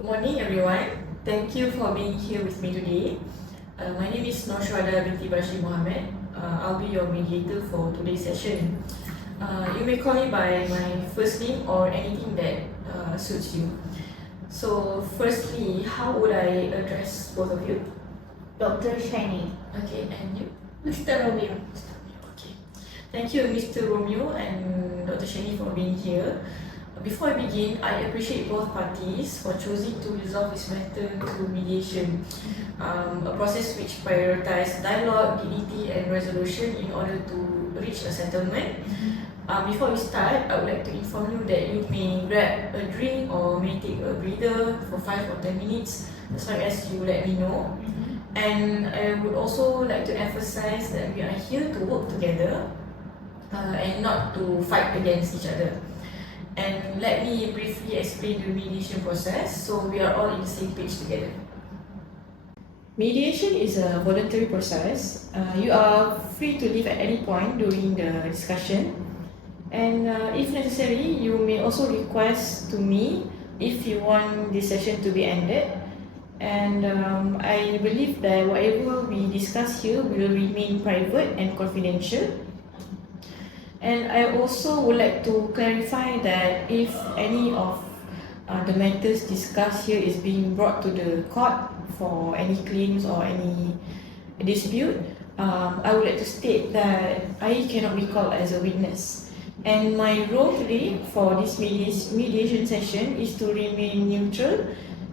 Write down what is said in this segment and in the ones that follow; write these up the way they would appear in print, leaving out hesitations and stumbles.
Good morning, everyone. Thank you for being here with me today. My name is Shuhada binti Bashir Mohammed. I'll be your mediator for today's session. You may call me by my first name or anything that suits you. So, firstly, how would I address both of you? Dr. Shani. Okay, and you? Mr. Romeo. Okay. Thank you, Mr. Romeo and Dr. Shani, for being here. Before I begin, I appreciate both parties for choosing to resolve this matter through mediation, a process which prioritizes dialogue, dignity, and resolution in order to reach a settlement. Before we start, I would like to inform you that you may grab a drink or may take a breather for 5 or 10 minutes as long as you let me know. And I would also like to emphasize that we are here to work together and not to fight against each other. And let me briefly explain the mediation process so we are all on the same page together. Mediation is a voluntary process. You are free to leave at any point during the discussion, and if necessary, you may also request to me if you want this session to be ended. And I believe that whatever we discuss here will remain private and confidential. And I also would like to clarify that if any of the matters discussed here is being brought to the court for any claims or any dispute, I would like to state that I cannot be called as a witness. And my role today for this mediation session is to remain neutral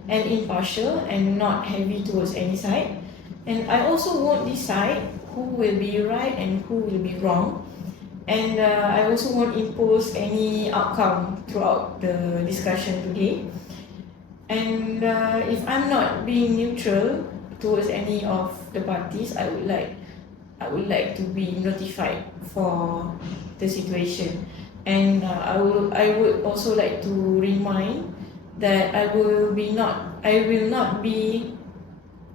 and impartial and not heavy towards any side. And I also won't decide who will be right and who will be wrong. And I also won't impose any outcome throughout the discussion today. And if I'm not being neutral towards any of the parties, I would like to be notified for the situation. And I would also like to remind that I will not be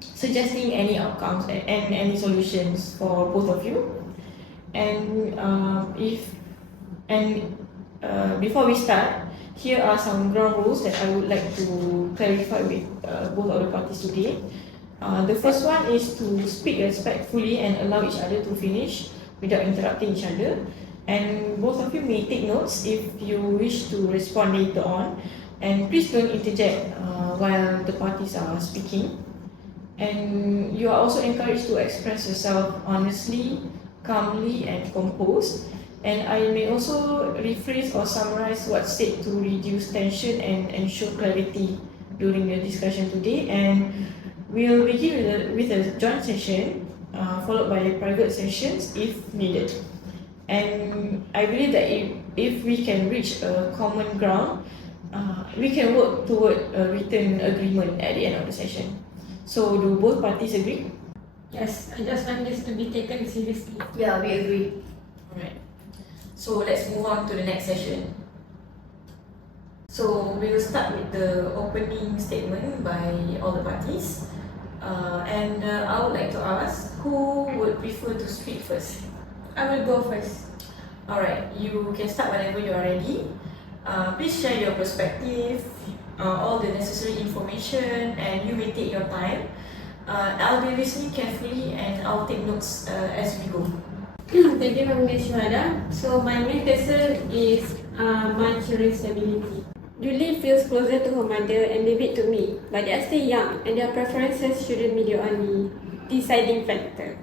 suggesting any outcomes and any solutions for both of you. And before we start, here are some ground rules that I would like to clarify with both of the parties today. The first one is to speak respectfully and allow each other to finish without interrupting each other. And both of you may take notes if you wish to respond later on. And please don't interject while the parties are speaking. And you are also encouraged to express yourself honestly, calmly, and composed. And I may also rephrase or summarize what's said to reduce tension and ensure clarity during the discussion today. And we'll begin with a joint session followed by private sessions if needed. And I believe that if we can reach a common ground, we can work toward a written agreement at the end of the session. So do both parties agree? Yes, I just want this to be taken seriously. Yeah, we agree. Alright. So let's move on to the next session. So we'll start with the opening statement by all the parties. And I would like to ask, who would prefer to speak first? I will go first. Alright, you can start whenever you are ready. Please share your perspective, all the necessary information, and you may take your time. I'll be listening carefully and I'll take notes as we go. Thank you, Ms. Shuhada. So my main concern is my children's stability. Julie feels closer to her mother and leave it to me, but they are still young and their preferences shouldn't be the only deciding factor.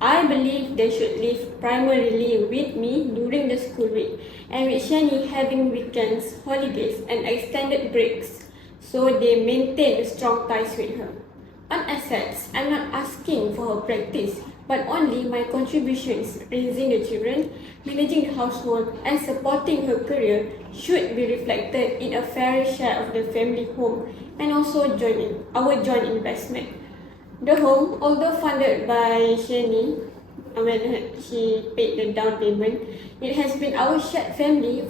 I believe they should live primarily with me during the school week and with Shani having weekends, holidays, and extended breaks, so they maintain strong ties with her. On assets, I'm not asking for her practice, but only my contributions raising the children, managing the household, and supporting her career should be reflected in a fair share of the family home and also our joint investment. The home, although funded by Shani, when she paid the down payment, it has been our shared family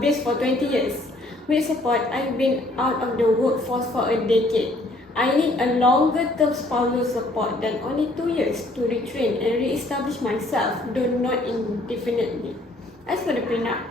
base for 20 years. With support, I've been out of the workforce for a decade. I need a longer term spousal support than only 2 years to retrain and re-establish myself, though not indefinitely. As for the prenup,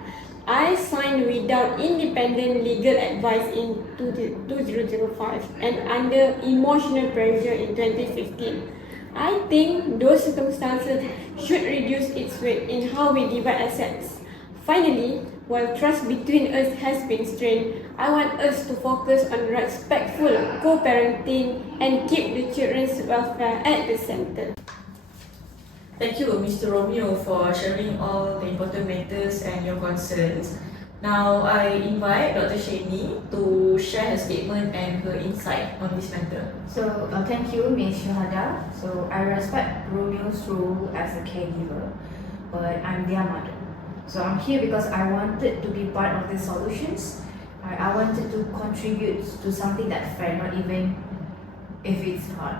I signed without independent legal advice in 2005 and under emotional pressure in 2015. I think those circumstances should reduce its weight in how we divide assets. Finally, while trust between us has been strained, I want us to focus on respectful co-parenting and keep the children's welfare at the center. Thank you, Mr. Romeo, for sharing all the important matters and your concerns. Now, I invite Dr. Shani to share her statement and her insight on this matter. So, thank you, Ms. Shuhada. So, I respect Romeo's role as a caregiver, but I'm their mother. So, I'm here because I wanted to be part of the solutions. I wanted to contribute to something that's fair, not even if it's hard.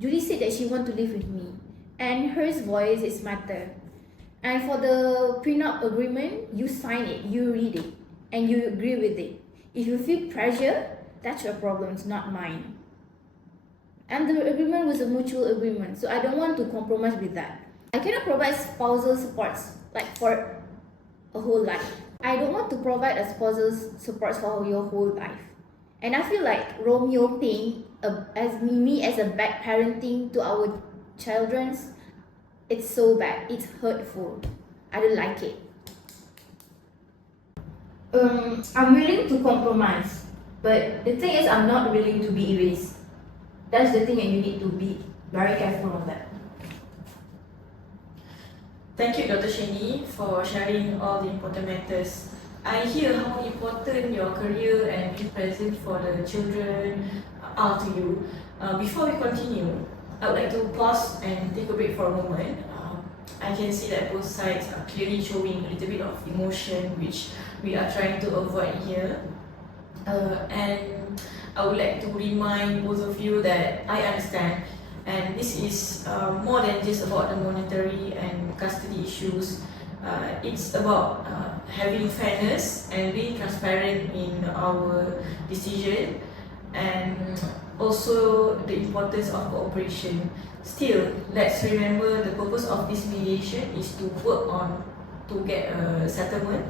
Julie said that she want to live with me, and her voice is matter. And for the prenup agreement, you sign it, you read it, and you agree with it. If you feel pressure, that's your problem, it's not mine. And the agreement was a mutual agreement, so I don't want to compromise with that. I cannot provide spousal supports like for a whole life. I don't want to provide a spousal support for your whole life. And I feel like Romeo paying me as a bad parenting to our children's, it's so bad, it's hurtful. I don't like it. I'm willing to compromise, but the thing is, I'm not willing to be erased. That's the thing, and you need to be very careful on that. Thank you, Dr. Shani, for sharing all the important matters. I hear how important your career and being present for the children are to you. Before we continue, I would like to pause and take a break for a moment. I can see that both sides are clearly showing a little bit of emotion, which we are trying to avoid here. And I would like to remind both of you that I understand, and this is more than just about the monetary and custody issues. It's about having fairness and being transparent in our decision, and also the importance of cooperation. Still, let's remember the purpose of this mediation is to work on to get a settlement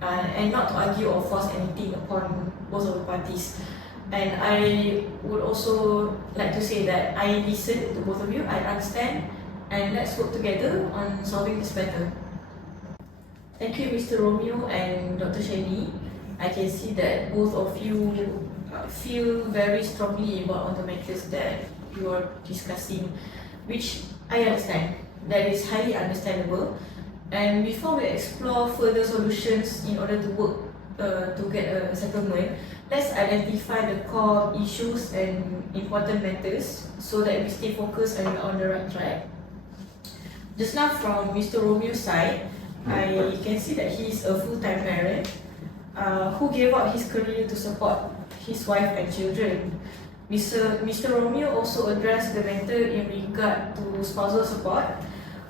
and not to argue or force anything upon both of the parties. And I would also like to say that I listen to both of you, I understand, and let's work together on solving this matter. Thank you, Mr. Romeo and Dr. Shani. I can see that both of you feel very strongly about all the matters that you are discussing, which I understand. That is highly understandable. And before we explore further solutions in order to work to get a settlement, let's identify the core issues and important matters so that we stay focused and we're on the right track. Just now from Mr. Romeo's side, I can see that he is a full-time parent who gave up his career to support his wife and children. Mr. Romeo also addressed the matter in regard to spousal support,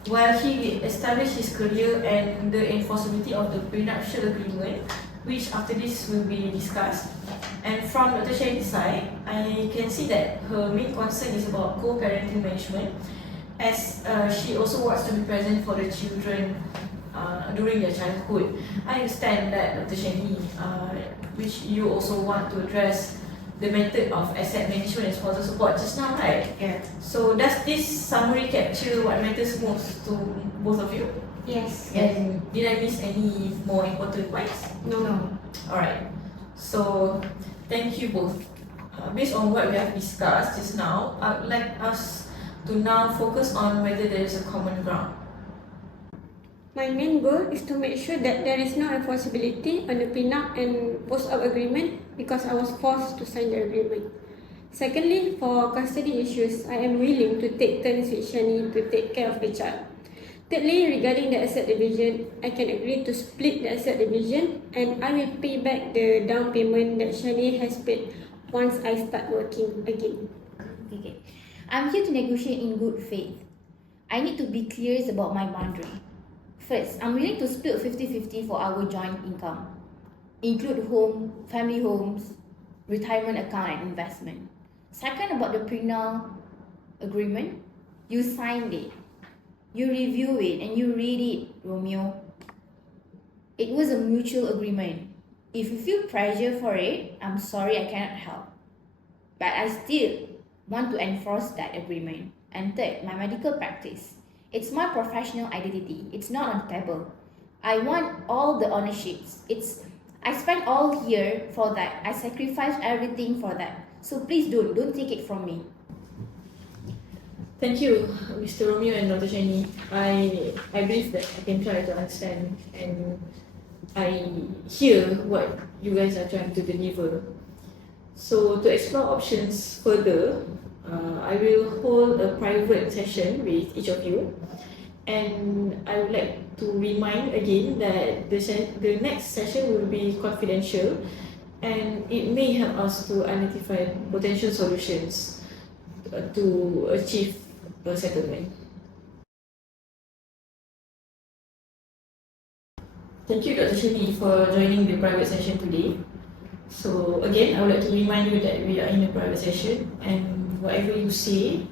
while he established his career and the enforceability of the prenuptial agreement, which after this will be discussed. And from Dr. Shani's side, I can see that her main concern is about co-parenting management, as she also wants to be present for the children during their childhood. I understand that, Dr. Shani, which you also want to address the method of asset management and spousal support just now, right? Yeah. So does this summary capture what matters most to both of you? Yes. And did I miss any more important points? No. Alright. So thank you both. Based on what we have discussed just now, I would like us to now focus on whether there is a common ground. My main goal is to make sure that there is no enforceability on the prenup and post-op agreement because I was forced to sign the agreement. Secondly, for custody issues, I am willing to take turns with Shani to take care of the child. Thirdly, regarding the asset division, I can agree to split the asset division and I will pay back the down payment that Shani has paid once I start working again. Okay. I'm here to negotiate in good faith. I need to be clear about my boundary. First, I'm willing to split 50-50 for our joint income. Include family homes, retirement account and investment. Second, about the prenup agreement, you signed it. You review it and you read it, Romeo. It was a mutual agreement. If you feel pressure for it, I'm sorry I cannot help. But I still want to enforce that agreement. And third, my medical practice. It's my professional identity. It's not on the table. I want all the ownerships. I spent all here for that. I sacrificed everything for that. So please don't take it from me. Thank you, Mr. Romeo and Dr. Shani. I believe that I can try to understand and I hear what you guys are trying to deliver. So to explore options further, I will hold a private session with each of you, and I would like to remind again that the next session will be confidential, and it may help us to identify potential solutions to achieve a settlement. Thank you, Dr. Shani, for joining the private session today. So again, I would like to remind you that we are in a private session, and whatever you say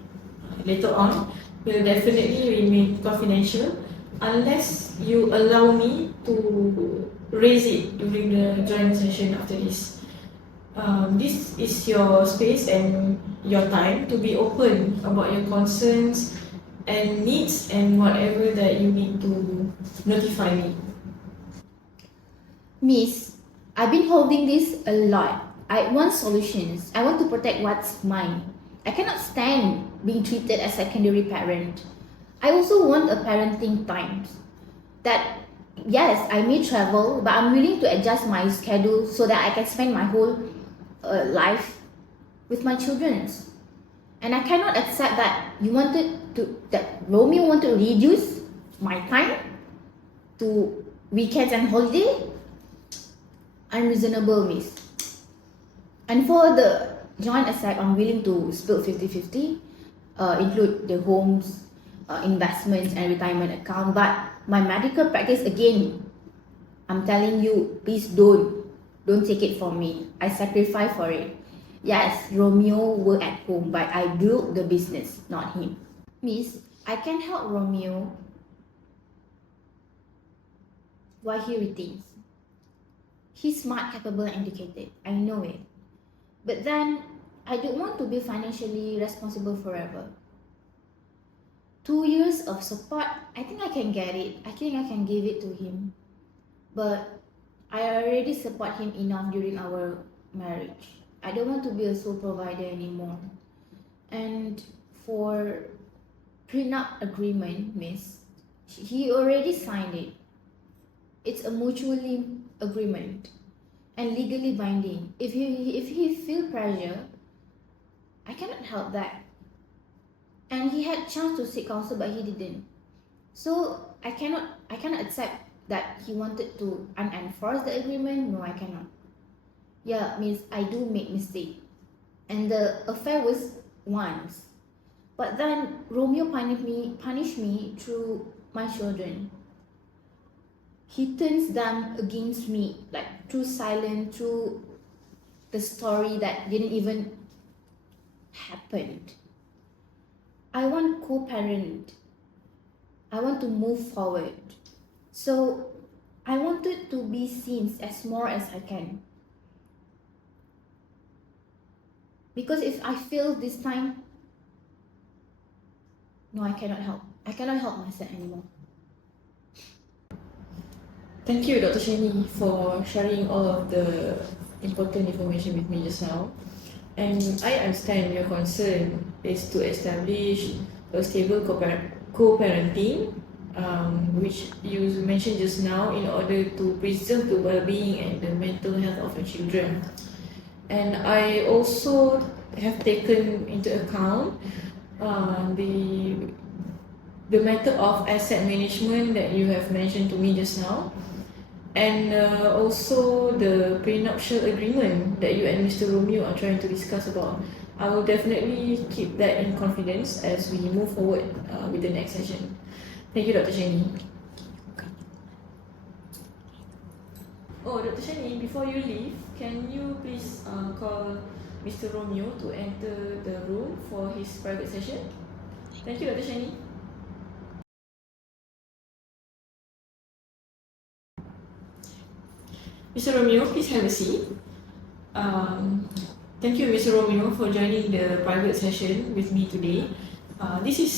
later on will definitely remain confidential unless you allow me to raise it during the joint session after this. This is your space and your time to be open about your concerns and needs and whatever that you need to notify me. Miss, I've been holding this a lot. I want solutions. I want to protect what's mine. I cannot stand being treated as a secondary parent. I also want a parenting time. That, yes, I may travel, but I'm willing to adjust my schedule so that I can spend my whole life with my children. And I cannot accept that that Romeo wanted to reduce my time to weekends and holiday. Unreasonable, miss. And for the joint asset, I'm willing to split 50-50, include the homes, investments and retirement account. But my medical practice, again, I'm telling you, please don't take it from me. I sacrifice for it. Yes, Romeo worked at home, but I built the business, not him. Miss, I can help Romeo while he retains. He's smart, capable, and educated. I know it. But then, I don't want to be financially responsible forever. 2 years of support, I think I can get it. I think I can give it to him. But I already support him enough during our marriage. I don't want to be a sole provider anymore. And for prenup agreement, miss, he already signed it. It's a mutually agreement and legally binding. If he feel pressure, I cannot help that. And he had chance to seek counsel, but he didn't. So I cannot accept that he wanted to unenforce the agreement. No, I cannot. Yeah, means I do make mistake, and the affair was once, but then Romeo punished me through my children. He turns them against me, like through silence, through the story that didn't even happen. I want co-parent. I want to move forward. So I wanted to be seen as more as I can. Because if I fail this time, no, I cannot help. I cannot help myself anymore. Thank you, Dr. Shani, for sharing all of the important information with me just now. And I understand your concern is to establish a stable co-parenting, which you mentioned just now, in order to preserve the well-being and the mental health of your children. And I also have taken into account the method of asset management that you have mentioned to me just now, and also the prenuptial agreement that you and Mr. Romeo are trying to discuss about. I will definitely keep that in confidence as we move forward with the next session. Thank you, Dr. Shani. Oh, Dr. Shani, before you leave, can you please call Mr. Romeo to enter the room for his private session? Thank you, Dr. Shani. Mr. Romeo, please have a seat. Thank you, Mr. Romeo, for joining the private session with me today. This is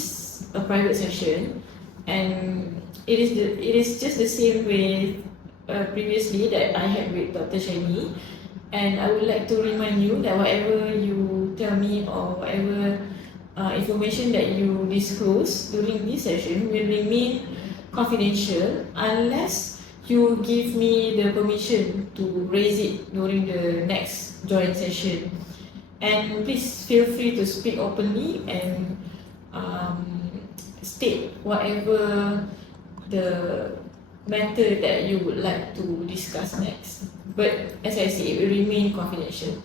a private session, and it is just the same with previously that I had with Dr. Shani. And I would like to remind you that whatever you tell me or whatever information that you disclose during this session will remain confidential unless you give me the permission to raise it during the next joint session. And please feel free to speak openly and state whatever the matter that you would like to discuss next. But as I said, it will remain confidential.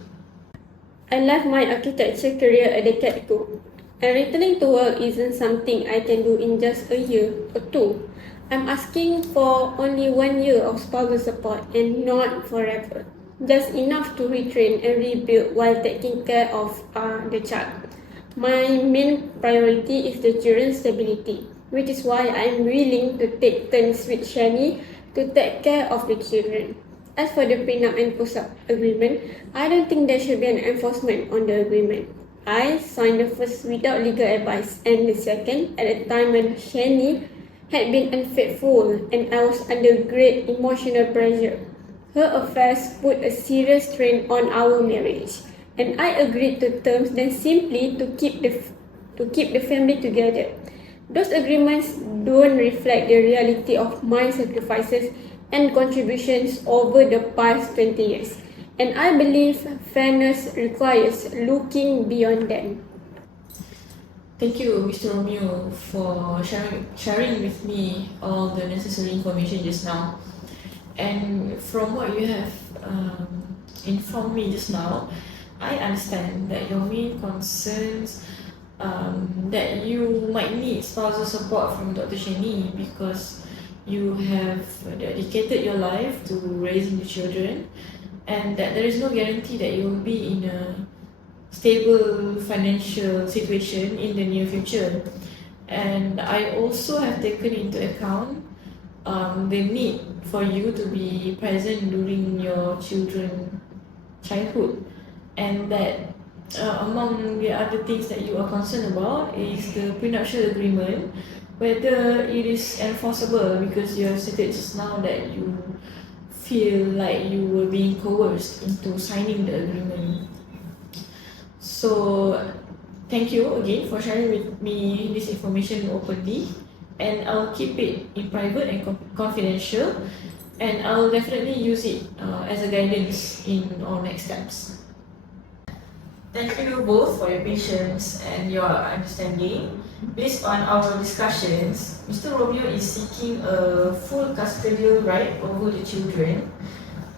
I left my architecture career a decade ago, and returning to work isn't something I can do in just a year or two. I'm asking for only 1 year of spousal support and not forever. Just enough to retrain and rebuild while taking care of the child. My main priority is the children's stability, which is why I'm willing to take turns with Shani to take care of the children. As for the prenup and post-up agreement, I don't think there should be an enforcement on the agreement. I signed the first without legal advice and the second at a time when Shani had been unfaithful and I was under great emotional pressure. Her affairs put a serious strain on our marriage, and I agreed to terms then simply to keep the family together. Those agreements don't reflect the reality of my sacrifices and contributions over the past 20 years, and I believe fairness requires looking beyond them. Thank you, Mr. Romeo, for sharing with me all the necessary information just now. And from what you have informed me just now, I understand that your main concerns that you might need spousal support from Dr. Shani because you have dedicated your life to raising the children, and that there is no guarantee that you will be in a stable financial situation in the near future. And I also have taken into account the need for you to be present during your childhood, and that among the other things that you are concerned about is the prenuptial agreement, whether it is enforceable, because you have stated just now that you feel like you were being coerced into signing the agreement. So thank you again for sharing with me this information openly, and I'll keep it in private and confidential, and I'll definitely use it as a guidance in our next steps. Thank you both for your patience and your understanding. Based on our discussions, Mr. Romeo is seeking a full custodial right over the children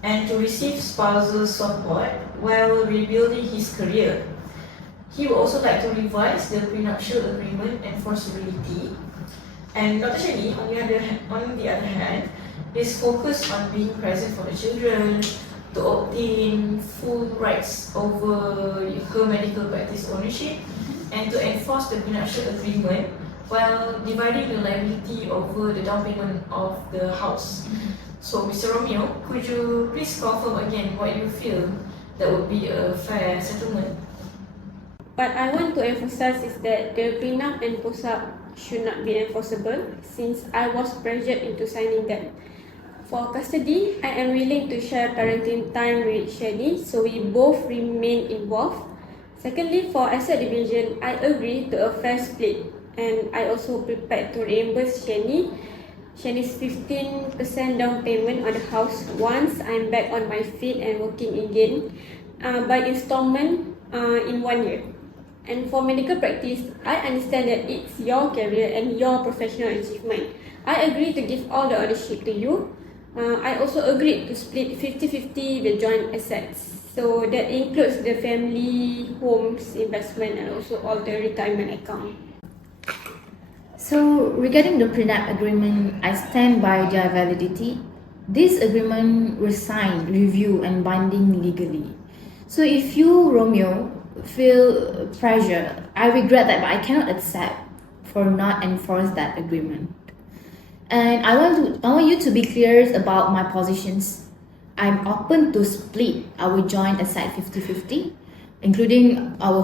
and to receive spousal support while rebuilding his career. He would also like to revise the prenuptial agreement enforceability. And Dr. Shani, on the other hand, is focused on being present for the children, to obtain full rights over her medical practice ownership, and to enforce the prenuptial agreement while dividing the liability over the down payment of the house. So, Mr. Romeo, could you please confirm again what you feel that would be a fair settlement? What I want to emphasize is that the prenup and post-up should not be enforceable since I was pressured into signing them. For custody, I am willing to share parenting time with Shani so we both remain involved. Secondly, for asset division, I agree to a fair split, and I also prepared to reimburse Shani's 15% down payment on the house once I'm back on my feet and working again by installment in 1 year. And for medical practice, I understand that it's your career and your professional achievement. I agree to give all the ownership to you. I also agreed to split 50-50 the joint assets. So that includes the family, homes, investment, and also all the retirement account. So regarding the prenup agreement, I stand by their validity. This agreement was signed, reviewed, and binding legally. So if you, Romeo, feel pressure, I regret that, but I cannot accept for not enforce that agreement. And I want you to be clear about my positions. I'm open to split our joint aside 50-50, including our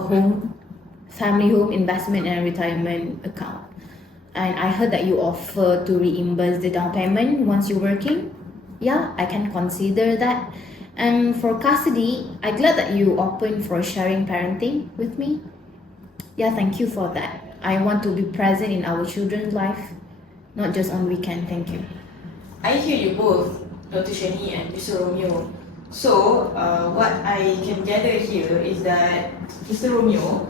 family home, investment and retirement account. And I heard that you offer to reimburse the down payment once you're working. Yeah, I can consider that. And for custody, I'm glad that you open for sharing parenting with me. Yeah, thank you for that. I want to be present in our children's life, not just on weekend. Thank you. I hear you both, Dr. Shani and Mr. Romeo. So, what I can gather here is that, Mr. Romeo,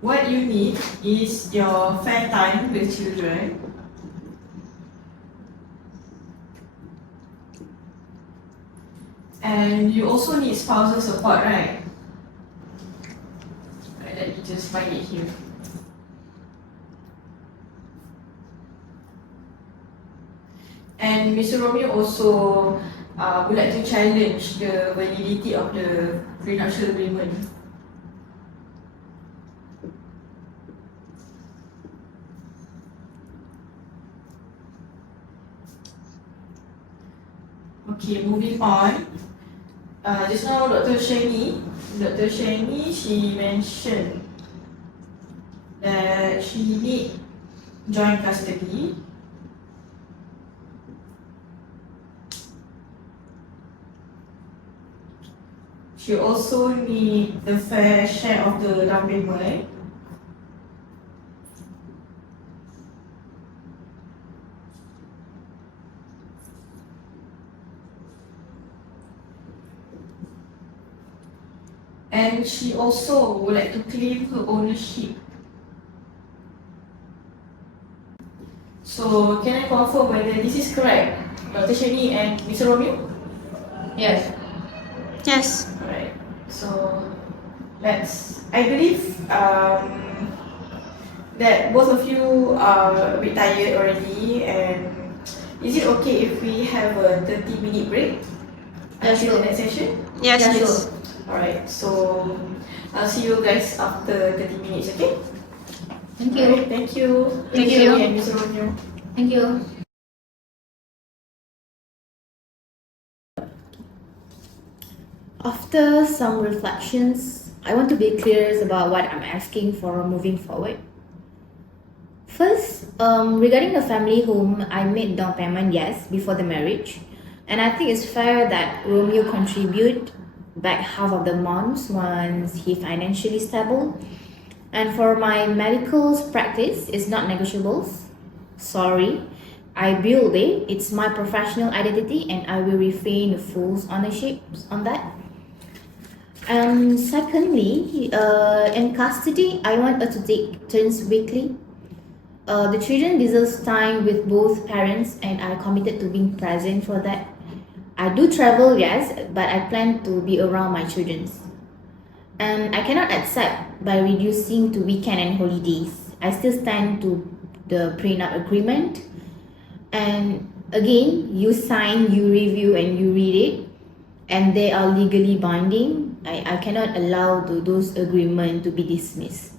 what you need is your fair time with children. And you also need spousal support, right? Let me just find it here. And Mr. Romeo also would like to challenge the validity of the prenuptial agreement. Okay, moving on. Just now Dr. Shani, she mentioned that she need joint custody. She also need the fair share of the down payment. And she also would like to claim her ownership. So can I confirm whether this is correct, Dr. Shani and Mr. Romeo? Yes. Yes. Alright, so I believe that both of you are a bit tired already, and is it okay if we have a 30-minute break until the next session? Yes, Yeah, yes. sure. Alright, so I'll see you guys after 30 minutes, okay? Thank you. Alright, thank you. Thank Mr. you. Romeo and Mr. Romeo. Thank you. After some reflections, I want to be clear about what I'm asking for moving forward. First, regarding the family home, I made down payment, yes, before the marriage. And I think it's fair that Romeo contribute back half of the amount once he financially stable. And for my medical practice, it's not negotiable. Sorry, I build it. It's my professional identity, and I will refrain the full ownership on that. Secondly, in custody, I want her to take turns weekly. The children deserve time with both parents, and I committed to being present for that. I do travel, yes, but I plan to be around my children. And I cannot accept by reducing to weekend and holidays. I still stand to the prenup agreement. And again, you sign, you review, and you read it, and they are legally binding. I cannot allow those agreements to be dismissed.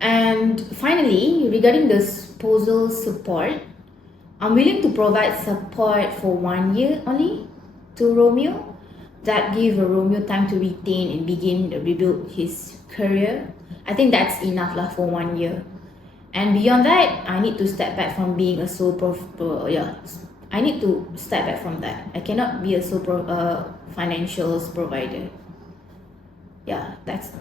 And finally, regarding the spousal support, I'm willing to provide support for 1 year only to Romeo. That give Romeo time to retain and begin to rebuild his career. I think that's enough lah for 1 year. And beyond that, I need to step back from being a sole I need to step back from that. I cannot be a sole financials provider. Yeah, that's.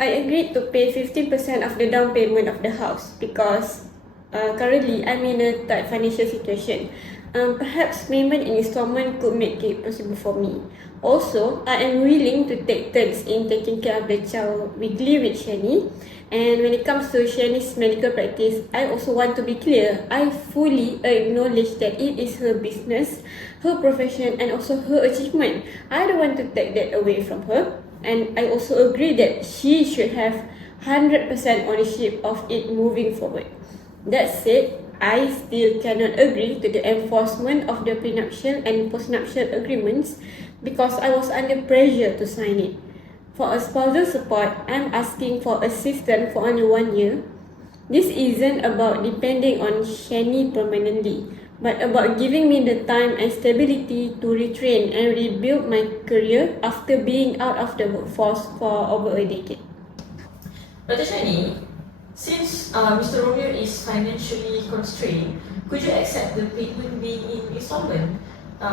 I agreed to pay 15% of the down payment of the house because currently I'm in a tight financial situation. Perhaps payment in installment could make it possible for me. Also, I am willing to take turns in taking care of the child weekly with Shani. And when it comes to Shani's medical practice, I also want to be clear. I fully acknowledge that it is her business, her profession, and also her achievement. I don't want to take that away from her. And I also agree that she should have 100% ownership of it moving forward. That said, I still cannot agree to the enforcement of the prenuptial and postnuptial agreements because I was under pressure to sign it. For a spousal support, I'm asking for assistance for only 1 year. This isn't about depending on Shani permanently, but about giving me the time and stability to retrain and rebuild my career after being out of the workforce for over a decade. Dr. Shani, since Mr. Romeo is financially constrained, could you accept the payment being in installment?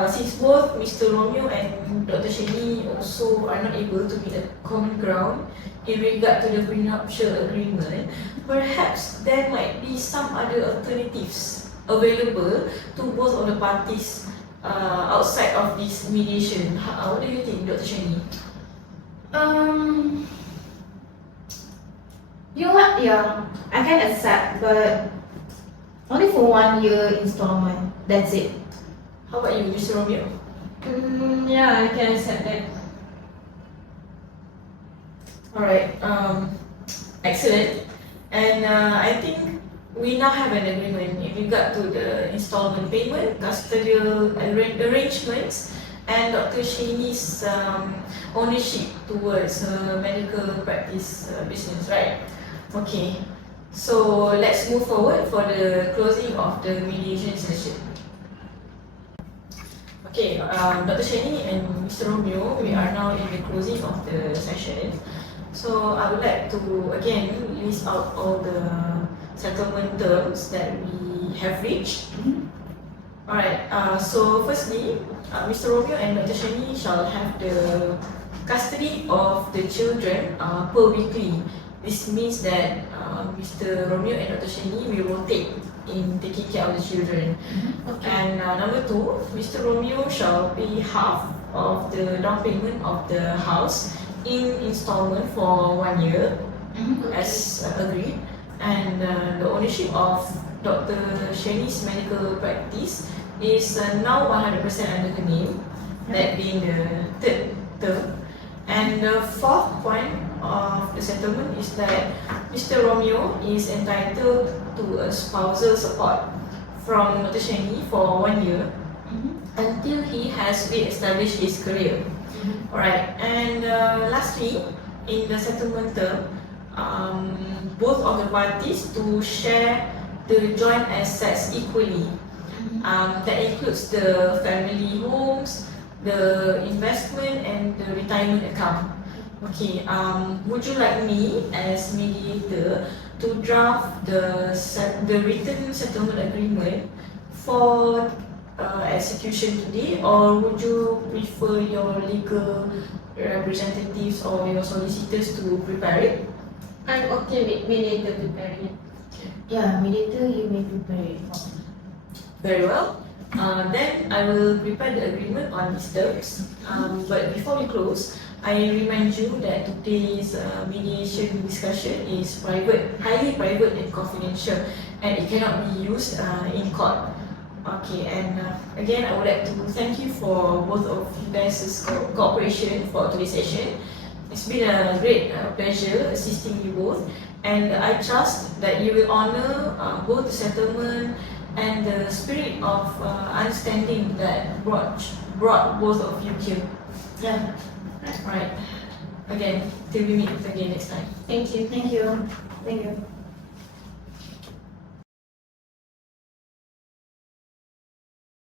Since both Mr. Romeo and Dr. Shani also are not able to meet a common ground in regard to the prenuptial agreement, perhaps there might be some other alternatives available to both of the parties outside of this mediation. What do you think, Dr. Shani? You know what? Yeah, I can accept, but only for 1 year installment. That's it. How about you, Mr. Romeo? Yeah, I can accept that. Alright, excellent. And I think we now have an agreement in regard to the installment payment, custodial arrangements, and Dr. Shani's ownership towards medical practice business, right? Okay, so let's move forward for the closing of the mediation session. Okay, Dr. Shani and Mr. Romeo, we are now in the closing of the session. So I would like to again list out all the settlement terms that we have reached. Alright, so firstly, Mr. Romeo and Dr. Shani shall have the custody of the children per weekly. This means that Mr. Romeo and Dr. Shani will rotate in taking care of the children. Okay. And number two, Mr. Romeo shall pay half of the down payment of the house in installment for 1 year, as agreed. And the ownership of Dr. Shani's medical practice is now 100% under her name, that being the third term. And the fourth point of the settlement is that Mr. Romeo is entitled to a spousal support from Dr. Shani for 1 year until he has re-established his career. Alright, and lastly, in the settlement term, both of the parties to share the joint assets equally. That includes the family homes, the investment, and the retirement account. Okay, would you like me as mediator to draft the written settlement agreement for execution today, or would you prefer your legal representatives or your solicitors to prepare it? I'm okay with mediator preparing it. Yeah, mediator, you may prepare it for me. Very well. Then I will prepare the agreement on these terms. But before we close, I remind you that today's mediation discussion is private, highly private and confidential, and it cannot be used in court. Okay, and again, I would like to thank you for both of you guys' cooperation for today's session. It's been a great pleasure assisting you both, and I trust that you will honor both the settlement and the spirit of understanding that brought both of you here. Yeah. Right. Again, till we meet again next time. Thank you. Thank you. Thank you.